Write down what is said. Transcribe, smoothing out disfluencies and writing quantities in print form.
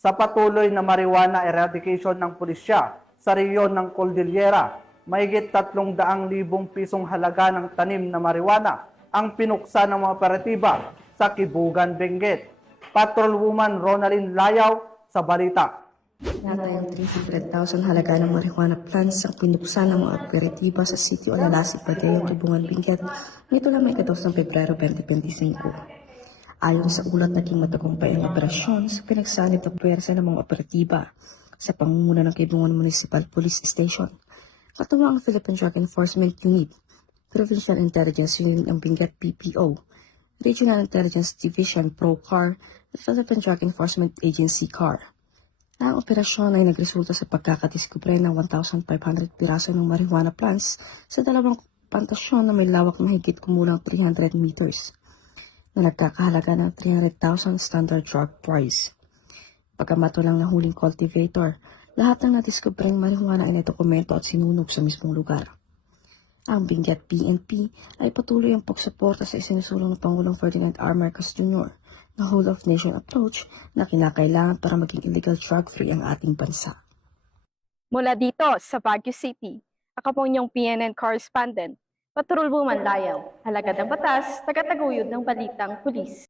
Sa patuloy na marijuana eradication ng pulisya sa rehiyon ng Cordillera, mahigit 300,000 pisong halaga ng tanim na marijuana ang pinuksa ng mga operatiba sa Kibugan, Benguet. Patrolwoman Ronaldin Layaw sa balita. Natayang 300,000 halaga ng marijuana plants ang pinuksan ng mga operatiba sa City Olalasig, Pagayong, Kibugan, Benguet nito lang may 12 ng Pebrero 2025. Ayon sa ulat, naging matagumpay ang operasyon sa pinagsanib na puwersa ng mga operatiba sa pangunguna ng Kibugan Municipal Police Station, katuwang ang Philippine Drug Enforcement Unit, Provincial Intelligence Unit ng Benguet PPO, Regional Intelligence Division PROCAR, at Philippine Drug Enforcement Agency CAR. Ang operasyon ay nagresulta sa pagkakadiskubre ng 1,500 piraso ng marijuana plants sa dalawang plantasyon na may lawak na higit kumulang 300 meters na nagkakahalaga ng 300,000 standard drug price. Pagkamato lang ng huling cultivator, lahat ng nadiskubreng marijuana ay nadokumento at sinunog sa mismong lugar. Ang Benguet PNP ay patuloy ang pagsuporta sa isinusulong ng Pangulong Ferdinand R. Marcos Jr. na whole-of-nation approach na kinakailangan para maging illegal drug-free ang ating bansa. Mula dito sa Baguio City, ako po inyong PNN correspondent, Patrolwoman Layaw, Alagad ng Batas, tagataguyod ng Balitang Pulis.